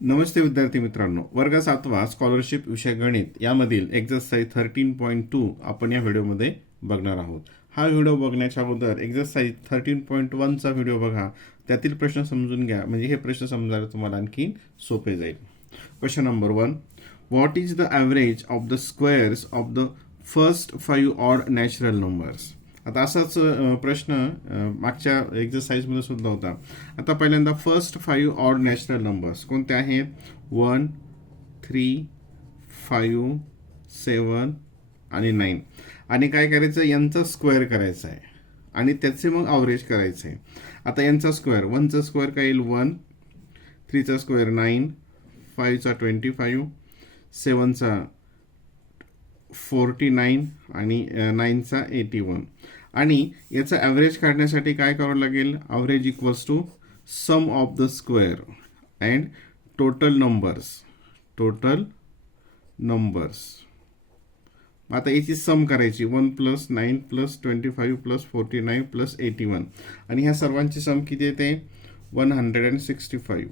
नमस्ते विद्यार्थी मित्रांनो, वर्ग 7वा स्कॉलरशिप विषय गणित यामधील एक्झरसाइज 13.2 आपण या व्हिडिओमध्ये बघणार आहोत. हा व्हिडिओ बघण्याच्या अगोदर एक्झरसाइज 13.1चा व्हिडिओ बघा, त्यातील प्रश्न समजून घ्या, म्हणजे हे प्रश्न समजायला तुम्हाला आणखी सोपे जाईल. Question number 1, what is the average of the squares of the first 5 odd natural numbers. आता असाच प्रश्न मागच्या एक्झरसाइजमध्ये सुद्धा होता. आता पहिल्यांदा फर्स्ट 5 ऑड नॅचरल नंबर्स कोणते आहेत? 1, 3, 5, 7 आणि 9. आणि काय करायचं, यांचा स्क्वेअर करायचा आहे आणि त्याचे मग ॲव्हरेज करायचं आहे. आता यांचा स्क्वेअर, 1चा स्क्वेअर काय येईल 1, 3चा स्क्वेअर 9, 5चा 25, 7चा 49 आणि 9चा 81. आणि याचा ॲव्हरेज काढण्यासाठी काय करावं लागेल? Average equals to sum of the square and total numbers. आता याची सम करायची, 1 + 9 + 25 + 49 + 81. आणि ह्या सर्वांची सम किती येते? 165.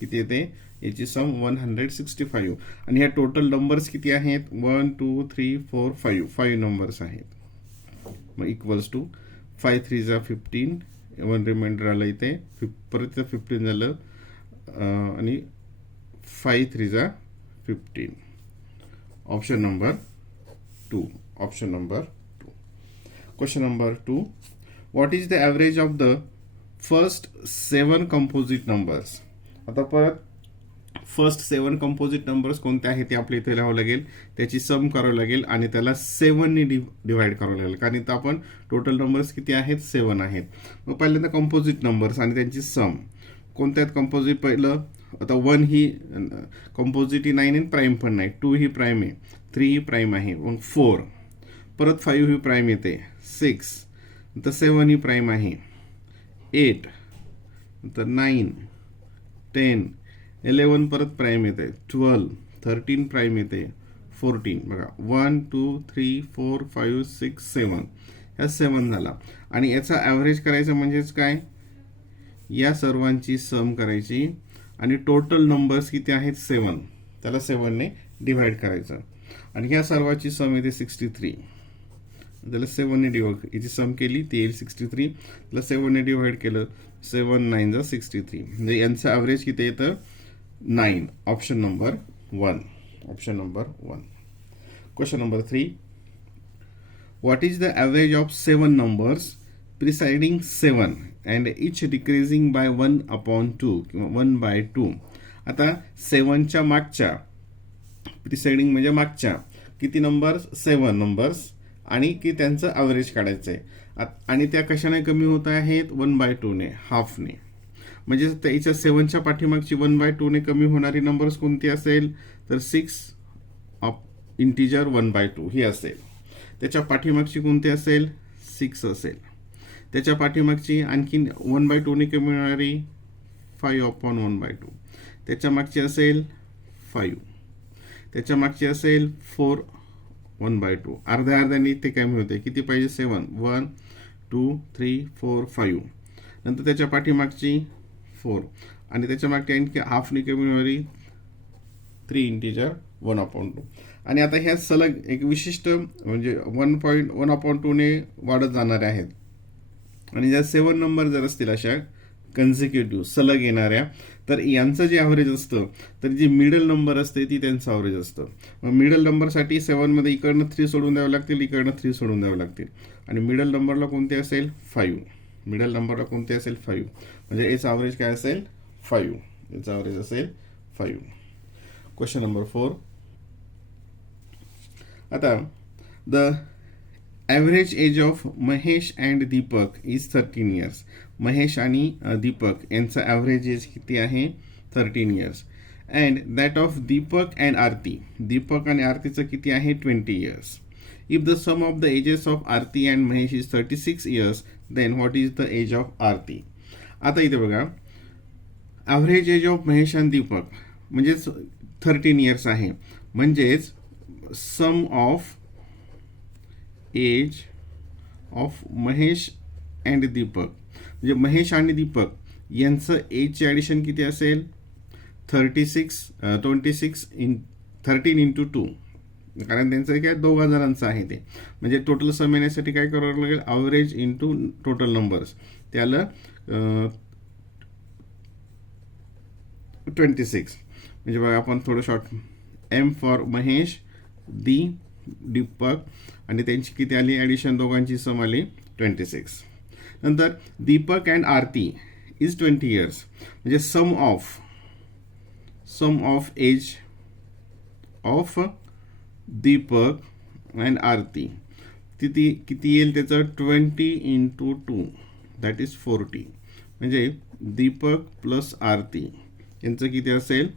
किती येते? याची सम 165. आणि ह्या टोटल नंबर्स किती आहेत? 1, 2, 3, 4, 5. 5 नंबर्स आहेत. मग इक्वल्स टू 5 3 15, 1 रिमाइंडर आलं इथे, परत 15 झालं आणि 5 3 15. Option number 2. Question number 2, what is the average of the first 7 composite numbers. आता परत फर्स्ट 7 कंपोजिट नंबर्स कोणते आहेत ते आपल्या इथे लिहावं लागेल, त्याची सम करावं लागेल आणि त्याला 7ने डिवाइड करावं लागेल, कारण इथं आपण टोटल नंबर्स किती आहेत? 7 आहेत. मग पहिल्यांदा कंपोजिट नंबर्स आणि त्यांची सम कोणत्या आहेत? कंपोजिट पहिलं, आता 1 ही कंपोजिट ही 9 आणि प्राईम पण नाही, 2 ही प्राईम आहे, 3 ही प्राईम आहे, मग 4, परत 5 ही प्राईम येते, 6, तर 7 ही प्राईम आहे, 8, तर 9, 10, 11 परत प्राईम येते, 12, 13 प्राईम येते, 14. बघा 1 2 3 4 5 6 7, ह्या 7 झाला. आणि याचा ॲव्हरेज करायचं म्हणजेच काय? या सर्वांची सम करायची आणि टोटल नंबर्स किती आहेत? 7, त्याला 7ने डिवाइड करायचं. आणि ह्या सर्वांची सम येते 63, त्याला 7ने डिवाइड, याची सम केली ती येईल 63, त्याला 7ने डिवाइड केलं, 7 9 63, म्हणजे यांचं ॲव्हरेज किती येतं? 9. Option number 1. Question number 3, what is the average of 7 numbers preceding 7 and each decreasing by 1/2 किंवा 1/2. आता 7च्या मागच्या, प्रिसाइडिंग म्हणजे मागच्या किती नंबर्स? 7 नंबर्स, आणि की त्यांचं ॲव्हरेज काढायचं आहे. आणि त्या कशाने कमी होत आहेत? 1/2ने, हाफने. म्हणजे त्याच्या 7च्या पाठीमागची 1/2ने कमी होणारी नंबर्स कोणती असेल? तर 6 ऑफ इंटिजर 1/2 ही असेल. त्याच्या पाठीमागची कोणती असेल? 6 असेल. त्याच्या पाठीमागची आणखी 1/2ने कमी होणारी 5/1/2. त्याच्या मागची असेल 5. त्याच्या मागची असेल 4/1/2. अर्ध्याने ते कमी होते. किती पाहिजे? 7. 1 2 3 4 5. नंतर त्याच्या पाठीमागची 4, आणि त्याच्या मागची आणखी हाफने कमी होणारी 3 इंटिजर 1/2. आणि आता ह्या सलग एक विशिष्ट म्हणजे 1/2ने वाढत जाणाऱ्या आहेत. आणि ज्या 7 नंबर जर असतील अशा कन्झिक्युटिव्ह सलग येणाऱ्या, तर यांचं जे ॲव्हरेज असतं, तर जी मिडल नंबर असते ती त्यांचं ॲव्हरेज असतं. मग मिडल नंबरसाठी 7मध्ये इकडनं 3 सोडून द्यावं लागतील, इकडनं 3 सोडून द्यावं लागतील. आणि मिडल नंबरला कोणते असेल? 5. मिडल नंबरला कोणते असेल? 5. म्हणजे याचं ॲव्हरेज काय असेल? 5. याचं ॲव्हरेज असेल 5. क्वेश्चन नंबर 4, आता the average age of Mahesh and Deepak is 13 years. Mahesh आणि दीपक यांचा ॲव्हरेज एज किती आहे? 13 years. And that of Deepak and Aarti, Deepak आणि आरतीचं किती आहे? 20 years. If the sum of the ages of Aarti and Mahesh is 36 years, then what is the age of Aarti. आता इथे बघा, ॲव्हरेज एज ऑफ महेश आणि दीपक म्हणजेच 13 इयर्स आहे, म्हणजेच sum of age of Mahesh and Deepak, म्हणजे महेश आणि दीपक यांचं एजचे ॲडिशन किती असेल? 26 इन 13 इंटू 2, कारण त्यांचं काय 2 जणांचं आहे ते, म्हणजे टोटल सम येण्यासाठी काय करावं लागेल, ॲव्हरेज इंटू टोटल नंबर्स, त्याला 26. म्हणजे बघा आपण थोडं short, M for Mahesh, Deepak, आणि त्यांची किती आली ॲडिशन, दोघांची सम आली 26. नंतर Deepak and Aarti is 20 years, म्हणजे sum of age of Deepak and Aarti किती येईल त्याचं, 20 इंटू 2 दॅट इज 40. म्हणजे दीपक प्लस आरती यांचं किती असेल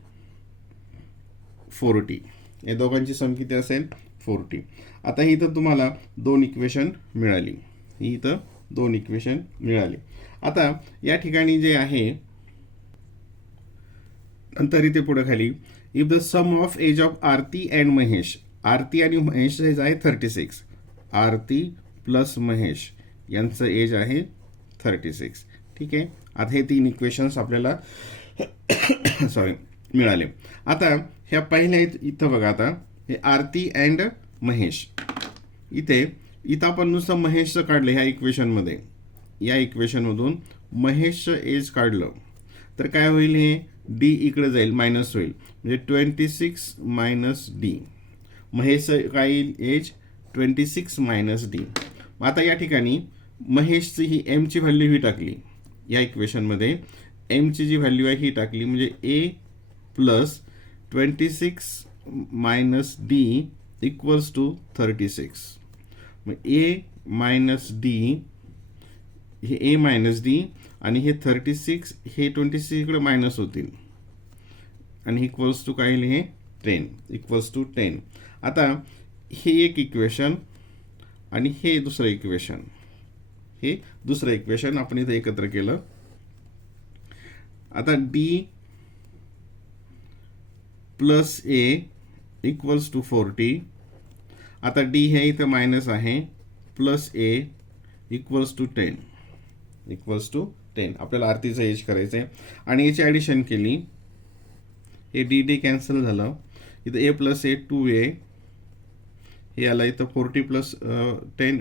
40. या दोघांची सम किती असेल 40. आता ही तर तुम्हाला 2 इक्वेशन मिळाली, आता या ठिकाणी जे आहे नंतर इथे पुढे खाली, if the sum of age of Aarti and Mahesh, Aarti आणि महेश एज आहे 36, आरती प्लस महेश यांचं एज आहे 36. ठीक आहे. आता हे 3 इक्वेशन्स आपल्याला मिळाले. आता ह्या पहिल्या इथं बघा, आता हे आरती अँड महेश, इथं आपण नुसतं महेशचं काढलं ह्या इक्वेशनमध्ये, या इक्वेशनमधून महेशचं एज काढलं तर काय होईल, हे डी इकडे जाईल, मायनस होईल, म्हणजे 26 मायनस डी, महेशचं काय येईल एज 26 मायनस डी. आता या ठिकाणी महेशची ही एमची व्हॅल्यू ही टाकली, या इक्वेशनमध्ये एमची जी व्हॅल्यू आहे ही टाकली, म्हणजे A plus 26 minus D equals to 36. मग ए मायनस डी, हे ए मायनस डी आणि हे 36, हे 26 इकडे मायनस होतील आणि इक्वल्स टू काय येईल, हे 10, इक्वल्स टू 10. आता हे एक इक्वेशन आणि हे दुसरं इक्वेशन आपण इथे एकत्र केलं. आता D plus A equals to 40. आता डी हे इथं मायनस आहे, प्लस ए इक्वल्स टू 10, आपल्याला आरतीचं एज करायचं आहे आणि याची ॲडिशन केली, हे डी डी कॅन्सल झालं, इथं ए प्लस ए 2a, हे आलं इथं 40 प्लस 10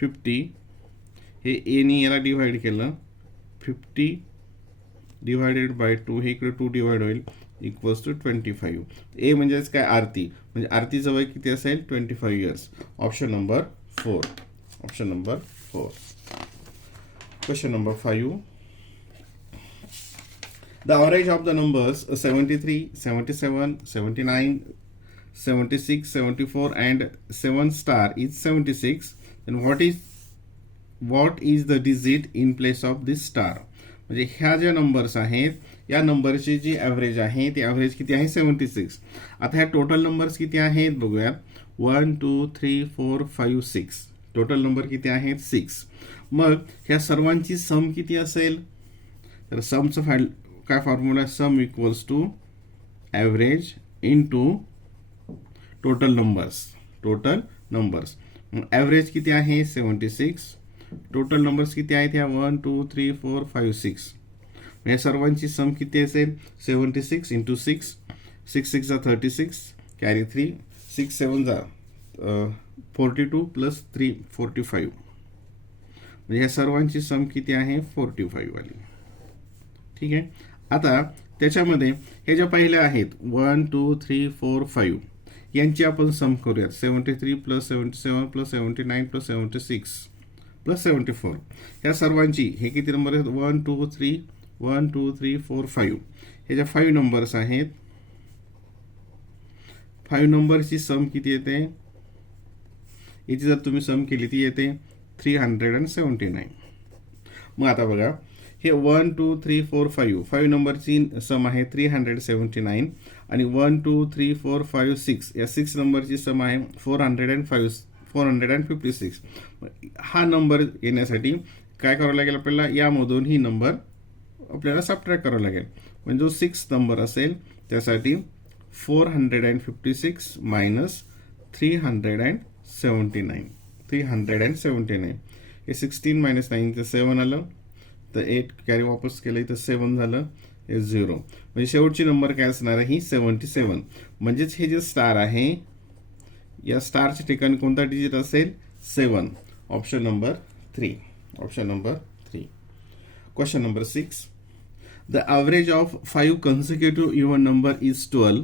50, हे एनी याला डिव्हाइड केलं, 50 डिवायडेड बाय 2, हे इकडे 2 डिवाइड होईल, इक्वल्स टू 25. ए म्हणजेच काय, आरती, म्हणजे आरतीचं वय किती असेल 25 years. Option number 4. Question number 5. The average of the numbers 73, 77, 79, 76, 74 and 7 star is 76. Then what is the digit in place of this star? म्हणजे ह्या ज्या नंबर्स आहेत, या नंबरची जी ॲव्हरेज आहे ती ॲव्हरेज किती आहे 76. आता ह्या टोटल नंबर्स किती आहेत बघूयात, 1 2 3 4 5 6, टोटल नंबर किती आहेत 6. मग ह्या सर्वांची सम किती असेल, तर समचं काय formula, sum equals to average into total numbers. मग ॲव्हरेज किती आहे 76, टोटल नंबर्स किती आहेत ह्या 1 2 3 4 5 6, या सर्वांची सम किती असेल 76 इंटू 6, 6 6 जा 36, कॅरी 3, 6 7 जा 42 प्लस 3 45, म्हणजे ह्या सर्वांची सम किती आहे 45 वाली. ठीक आहे. आता त्याच्यामध्ये हे ज्या पहिल्या आहेत 1 2 3 4 5 यांची आपण सम करूयात, 73 प्लस 77 प्लस 79 प्लस 76 प्लस 74, ह्या सर्वांची हे किती नंबर आहेत 1 2 3 4 5, हे ज्या 5 नंबर्स आहेत, 5 नंबरची सम किती येते, याची जर तुम्ही सम केली ती येते 379. मग आता बघा, हे 1 2 3 4 5 नंबरची सम आहे 379 आणि 1 2 3 4 5 6 या 6 नंबरची सम आहे 456. हा नंबर येण्यासाठी काय करावं लागेल आपल्याला, यामधून ही नंबर आपल्याला सबट्रॅक्ट करावं लागेल, म्हणजे जो 6 नंबर असेल त्यासाठी 456 मायनस 379, हे 16 मायनस 9 तर 7 आलं, तर 8 कॅरी वापस केलं इथं 7 झालं, हे 0. म्हणजे शेवटची नंबर काय असणार आहे ही 77. म्हणजेच हे जे स्टार आहे या स्टारच्या ठिकाणी कोणता डिजिट असेल 7. Option number 3. Option number 3. Question number 6. The average of 5 consecutive even number is 12.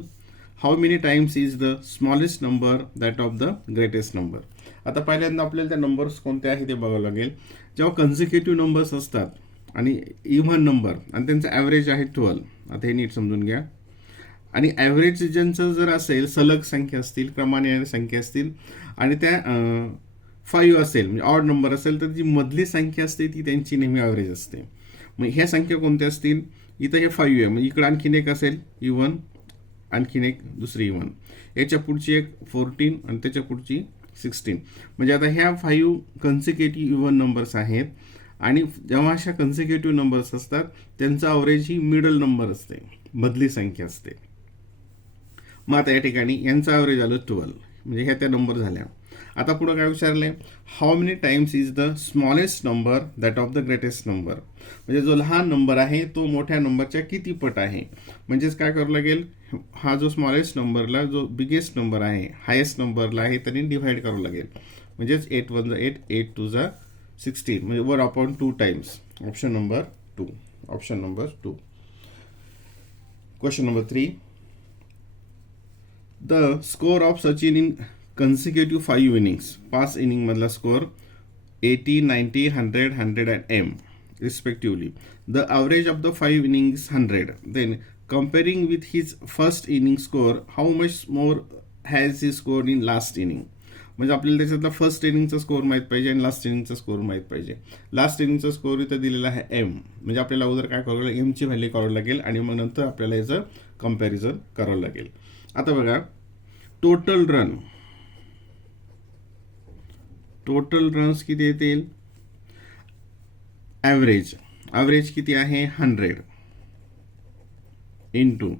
How many times is the smallest number that of the greatest number? आता पहिल्यांदा आपल्याला त्या नंबर्स कोणते आहे ते बघावं लागेल. जेव्हा कन्झिक्युटिव्ह नंबर्स असतात आणि इव्हन नंबर आणि त्यांचं ॲव्हरेज आहे 12. आता हे नीट समजून घ्या. आणि ॲव्हरेज ज्यांचं जर असेल सलग संख्या असतील क्रमाने येणाऱ्या संख्या असतील आणि त्या 5 असेल म्हणजे ऑड नंबर असेल तर जी मधली संख्या असते ती त्यांची नेहमी ॲव्हरेज असते. मग ह्या संख्या कोणत्या असतील इथं हे 5 आहे म्हणजे इकडं आणखीन एक असेल इवन आणखीन एक दुसरी इवन याच्या पुढची एक 14 आणि त्याच्या पुढची 16. म्हणजे आता ह्या 5 कन्सिक्युटिव्ह इवन नंबर्स आहेत आणि जेव्हा अशा कन्सिक्युटिव्ह नंबर्स असतात त्यांचं अवरेज ही मिडल नंबर असते मधली संख्या असते. मग आता या ठिकाणी यांचं ॲव्हरेज आलं 12 म्हणजे ह्या त्या नंबर झाल्या. आता पुढं काय विचारलंय how many times is the smallest number that of the greatest number. म्हणजे जो लहान नंबर आहे तो मोठ्या नंबरच्या किती पट आहे. म्हणजेच काय करावं लागेल हा जो स्मॉलेस्ट नंबरला जो बिगेस्ट नंबर आहे हायेस्ट नंबरला आहे त्यांनी डिव्हाइड करावं लागेल. म्हणजेच 8 1 8 8 2 16 म्हणजे 1/2 times. Option number 2. Option number 2. Question number 3. The score of Sachin in consecutive 5 innings 5 inning मधला score 80 90 100 100 and m respectively. The average of the 5 innings 100. Then comparing with his first inning score, how much more has he scored in last inning? म्हणजे आपल्याला त्याच्यातला first इनिंगचा score माहीत पाहिजे आणि last इनिंगचा score माहीत पाहिजे. Last इनिंगचा score इथं दिलेला आहे एम म्हणजे आपल्याला अगोदर काय करावं लागेल एमची व्हॅल्यू करावं लागेल आणि मग नंतर आपल्याला याचं कम्पॅरिझन करावं लागेल. आता बघा टोटल रन्स किती येतील ॲव्हरेज किती आहे 100 इंटू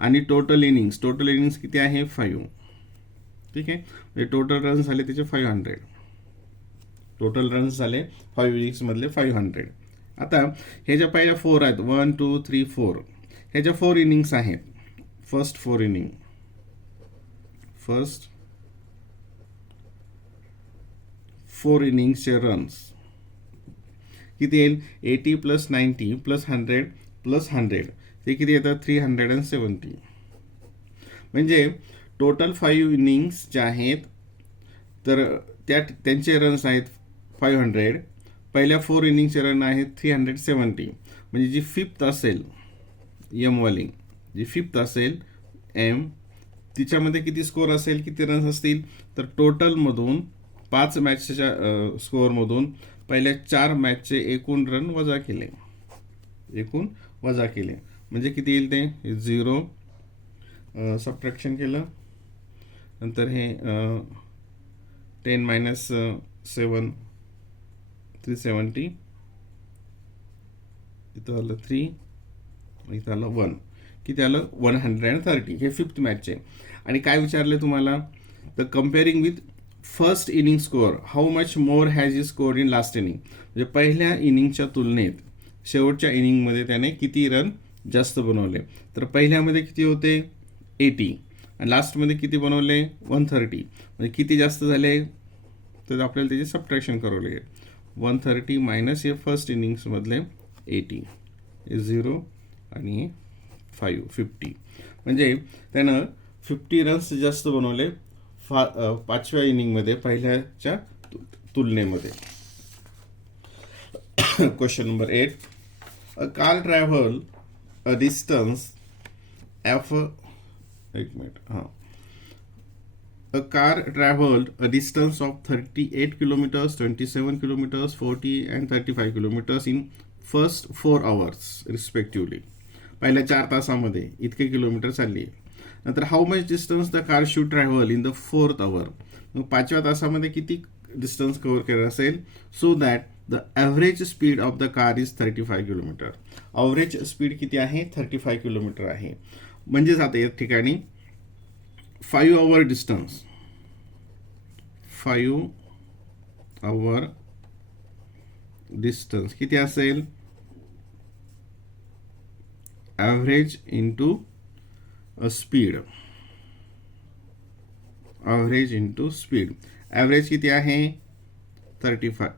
आणि टोटल इनिंग्स किती आहे 5. ठीक आहे म्हणजे टोटल रन्स झाले त्याचे 500. टोटल रन्स झाले 5 इनिंग्स मधले 500. आता ह्याच्या पहिल्या 4 आहेत 1 2 3 4 ह्याच्या 4 इनिंग्स आहेत. फर्स्ट 4 इनिंग्सचे रन्स किती येईल 80 + 90 + 100 + 100 ते किती येतात 370. म्हणजे टोटल 5 इनिंग्स ज्या आहेत तर त्यांचे रन्स आहेत 500. पहिल्या 4 इनिंगचे रन आहेत 370. म्हणजे जी फिफ्थ असेल एमवाली जी फिफ्थ असेल एम तिच्यामध्ये किती स्कोर असेल किती रन्स असतील तर टोटलमधून 5 मॅचच्या स्कोअरमधून पहिल्या 4 मॅचचे एकूण रन वजा केले म्हणजे किती येईल ते 0 सबट्रॅक्शन केलं नंतर हे 10 - 7 370 इथं आलं 3 इथं आलं 1 किती आलं 130. हे फिफ्थ मॅच आहे. आणि काय विचारलं तुम्हाला तर comparing with first inning score how much more has he scored in last inning. म्हणजे पहिल्या इनिंगच्या तुलनेत शेवटच्या इनिंगमध्ये त्याने किती रन जास्त बनवले. तर पहिल्यामध्ये किती होते 80 आणि लास्टमध्ये किती बनवले 130. म्हणजे किती जास्त झाले तर आपल्याला त्याची सबट्रॅक्शन करावं लागेल. 130 मायनस हे फर्स्ट इनिंग्समधले 80 हे 0 आणि 50. म्हणजे त्यानं 50 रन्स जास्त बनवले 5व्या इनिंगमध्ये पहिल्याच्या तुलनेमध्ये. Question number 8. A car travel a distance A car traveled a distance of 38 kilometers, 27 kilometers, 40 and 35 kilometers in first 4 hours respectively. पहिल्या 4 तासामध्ये इतके किलोमीटर चालली. नंतर how much distance the car should travel in the 4th hour. मग 5व्या तासामध्ये किती distance cover केलं असेल so that the average speed of the car is 35 kilometre. Average speed किती आहे 35 किलोमीटर आहे. म्हणजेच आता या ठिकाणी 5 hour डिस्टन्स 5 hour डिस्टन्स किती असेल average into speed. Average into speed. Average किती आहे 35.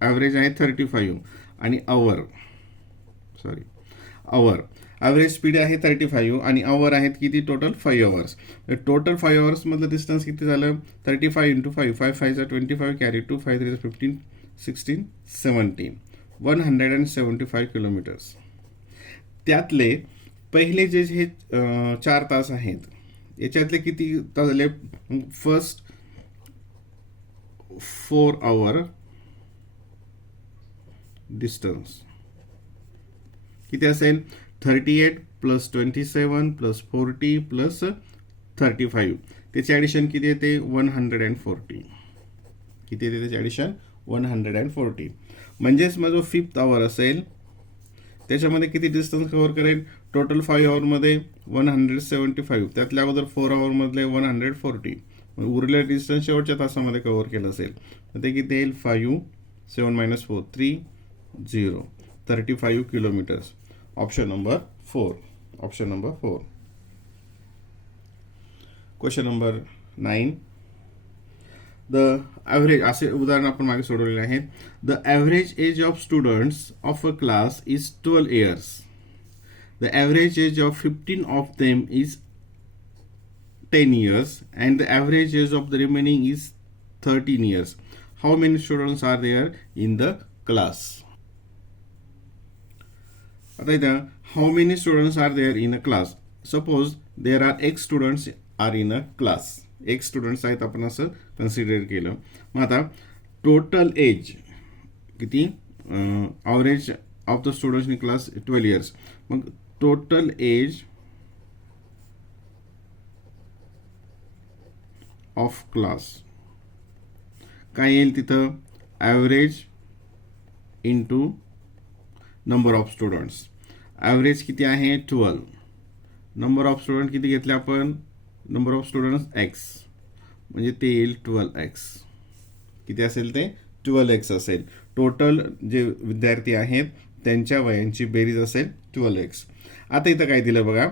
ॲव्हरेज आहे 35 आणि आवर ॲव्हरेज स्पीड आहे 35 आणि आवर आहेत किती टोटल 5 आवर्स. टोटल 5 आवर्समधलं डिस्टन्स किती झालं 35 इंटू 5. 5 5 25 carry 2 5 3 15 16 17 175 kilometres. त्यातले पहिले जे हे 4 तास आहेत याच्यातले किती तास झाले. फर्स्ट 4 आवर डिस्टन्स किती असेल 38 प्लस 27 प्लस 40 प्लस 35. त्याचे ॲडिशन किती येते 140. किती येते त्याचे ॲडिशन 140. म्हणजेच मग जो 5th आवर असेल त्याच्यामध्ये किती डिस्टन्स कव्हर करेल टोटल 5 आवरमध्ये 175. त्यातल्या अगोदर 4 आवरमधले 140. उरलेलं डिस्टन्स शेवटच्या तासामध्ये कव्हर केलं असेल तर ते किती येईल 5 7 - 4 3 0 35 kilometres. Option number 4. Option number 4. Question number 9. The average असे उदाहरण आपण मागे सोडवलेले आहेत. The average age of students of a class is 12 years. The average age of 15 of them is 10 years and the average age of the remaining is 13 years. How many students are there in the class? आता इथं how many students are there in a class? Suppose there are x students are in a class. x students आहेत आपण असं consider केलं. मग आता total age किती average of the students in class 12 years. मग टोटल एज ऑफ क्लास काय येईल तिथं average into number of students. Average किती आहे 12. नंबर ऑफ स्टुडंट किती घेतले आपण नंबर ऑफ स्टुडंट्स x म्हणजे ते येईल 12x. किती असेल ते 12x असेल. टोटल जे विद्यार्थी आहेत त्यांच्या वयांची बेरीज असेल 12x. आता इथं काय दिलं बघा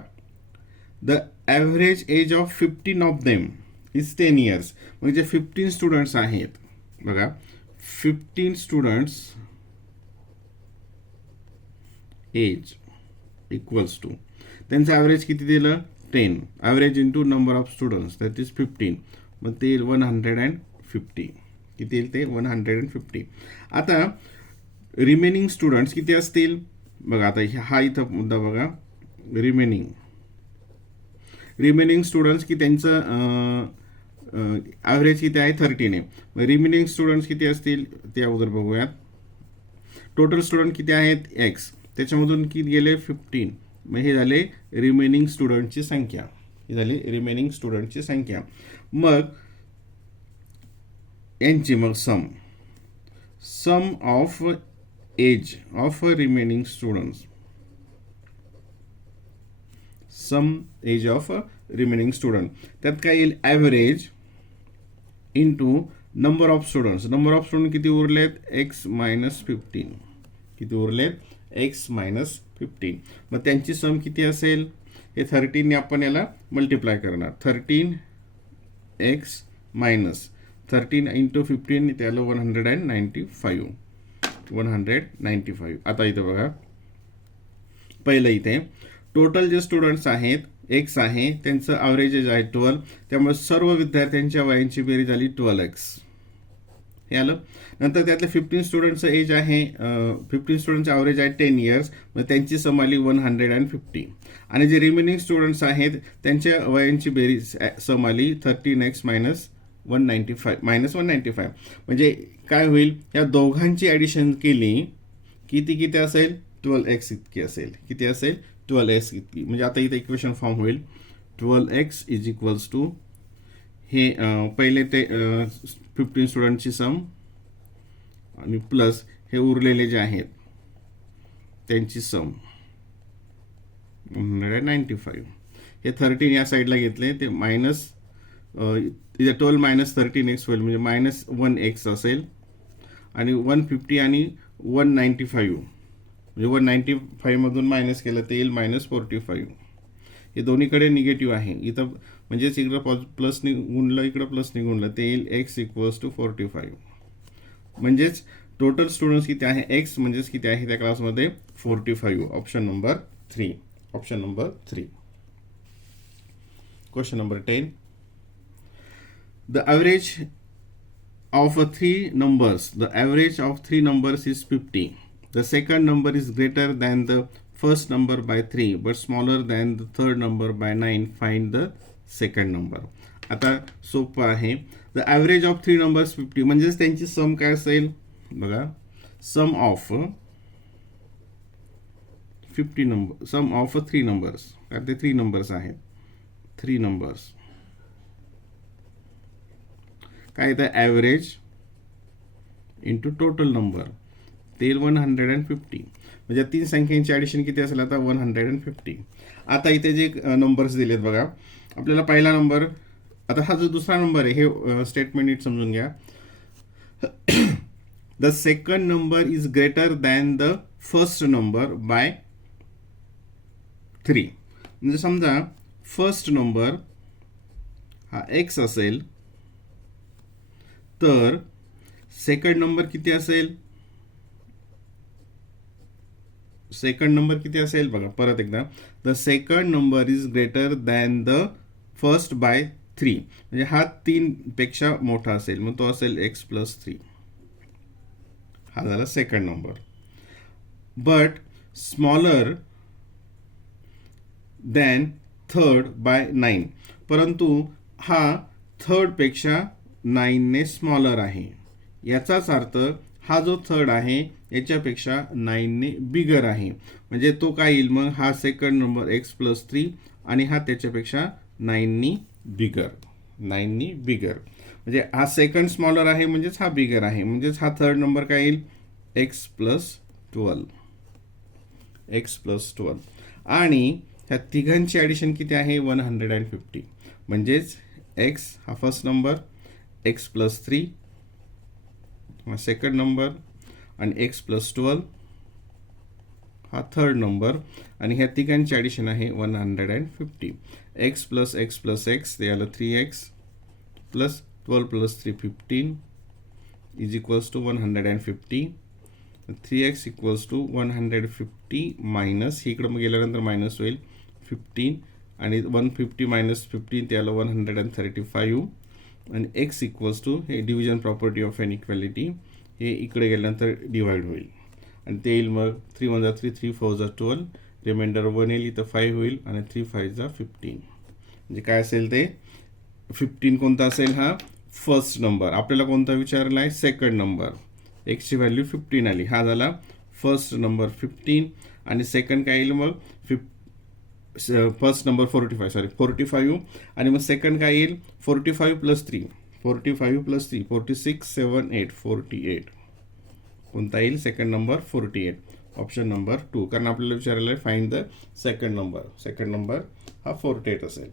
the average age of 15 of them is 10 years. म्हणजे 15 स्टुडंट्स आहेत बघा 15 स्टुडंट्स एज इक्वल्स टू त्यांचं ॲव्हरेज किती दिलं 10. Average into number of students that is 15. मग ते येईल 150. किती येईल ते 150. आता रिमेनिंग स्टुडंट्स किती असतील बघा. आता हा इथं मुद्दा बघा रिमेनिंग स्टुडंट्स की त्यांचं ॲव्हरेज किती आहे 13 आहे. मग रिमेनिंग स्टुडंट्स किती असतील ते अगोदर बघूयात. टोटल स्टुडंट किती आहेत x त्याच्यामधून किती गेले 15. मग हे झाले रिमेनिंग स्टुडंटची संख्या. मग यांची मग sum of age of remaining students. Sum age of remaining student त्यात काय येईल average into number of students. Number of student किती उरलेत x - 15. किती उरलेत x - 15. मग त्यांची सम किती असेल हे 13 ने आपण याला मल्टिप्लाय करणार. 13x - 13 इंटू 15 त्याला 195. आता इथं बघा पहिलं इथे टोटल जे स्टुडंट्स आहेत x आहे त्यांचं ॲव्हरेज एज आहे 12. त्यामुळे सर्व विद्यार्थ्यांच्या वयांची बेरीज झाली 12x. हे आलं. नंतर त्यातल्या 15 स्टुडंटचं एज आहे 15 स्टुडंटचं ॲव्हरेज आहे 10 years. मग त्यांची सम आली 150. आणि जे रिमेनिंग स्टुडंट्स आहेत त्यांच्या वयांची बेरीज सम आली 13x - 195. म्हणजे काय होईल या दोघांची ॲडिशन केली किती असेल 12x इतकी असेल. किती असेल 12x इतकी. म्हणजे आता इथे इक्वेशन फॉर्म होईल 12x इज इक्वल्स टू हे पहिले ते 15 स्टुडंटची सम आणि प्लस हे उरलेले जे आहेत त्यांची सम 195. हे 13 या साईडला घेतले ते मायनस 12 - 13x होईल म्हणजे -1x असेल आणि 150 आणि 195 म्हणजे 195मधून मायनस केलं ते येईल -45. हे दोन्हीकडे निगेटिव्ह आहे, इथं म्हणजेच इकडं प्लसने गुणलं, इकडं प्लसने गुणलं ते येईल x = 45. म्हणजेच टोटल स्टुडंट्स किती आहे, एक्स म्हणजेच किती आहे त्या क्लासमध्ये 45. Option number 3. Option number 3. Question number 10. The average of three numbers. The average of three numbers is 50. The second number is greater than the first number by 3 but smaller than the third number by 9. Find the second number. आता सोपं आहे. The average of three numbers 50 म्हणजेच त्यांची सम काय असेल बघा. Sum of 50 number, sum of 3 numbers, कारण ते 3 नंबर्स आहेत. 3 नंबर्स काय येतं, ॲव्हरेज इंटू टोटल नंबर ते 150. म्हणजे 3 संख्यांची ॲडिशन किती असेल आता 150. आता इथे जे नंबर्स दिलेत बघा, आपल्याला पहिला नंबर, आता हा जो दुसरा नंबर आहे हे स्टेटमेंट नीट समजून घ्या. The second number is greater than the first number by 3. म्हणजे समजा फर्स्ट नंबर हा x असेल तर सेकंड नंबर किती असेल, सेकंड नंबर किती असेल बघा परत एकदा. The second number is greater than the first by 3. म्हणजे हा 3 पेक्षा मोठा असेल, मग तो असेल x + 3. हा झाला second number. But smaller than third by 9. परंतु हा थर्ड पेक्षा 9ने स्मॉलर आहे. याचाच अर्थ हा जो थर्ड आहे याच्यापेक्षा 9ने बिगर आहे. म्हणजे तो काय येईल मग, हा सेकंड नंबर x + 3 आणि हा त्याच्यापेक्षा 9नी बिगर. 9नी बिगर म्हणजे हा सेकंड स्मॉलर आहे, म्हणजेच हा बिगर आहे. म्हणजेच हा थर्ड नंबर काय येईल x + 12. x + 12. आणि ह्या तिघांची ॲडिशन किती आहे 150. म्हणजेच x हा फर्स्ट नंबर, x + 3 हा सेकंड नंबर आणि x + 12 हा थर्ड नंबर. आणि ह्या तिघांची ॲडिशन आहे 150. x + x + x ते आलं 3x + 12 + 3 15 = 150. 3x = 150 मायनस, इकडं मग गेल्यानंतर मायनस होईल 15 आणि 150 - 15 ते आलं 135. आणि x = हे division property of an equality, हे इकडे गेल्यानंतर डिवाइड होईल आणि ते येईल मग 3 × 3 3 4 12, रिमाइंडर 1 येईल, इथं 5 होईल आणि 3 5 15. म्हणजे काय असेल ते 15 कोणता असेल, हा फर्स्ट नंबर. आपल्याला कोणता विचारला आहे, सेकंड नंबर. एक्सची व्हॅल्यू 15 आली, हा झाला फर्स्ट नंबर 15. आणि सेकंड काय येईल मग फर्स्ट नंबर 45 आणि मग सेकंड काय येईल 45 + 3 46 7 8 48. कोणता येईल सेकंड नंबर 48. Option number 2. कारण आपल्याला विचारलेलं आहे find the second number. Second number हा 48 असेल.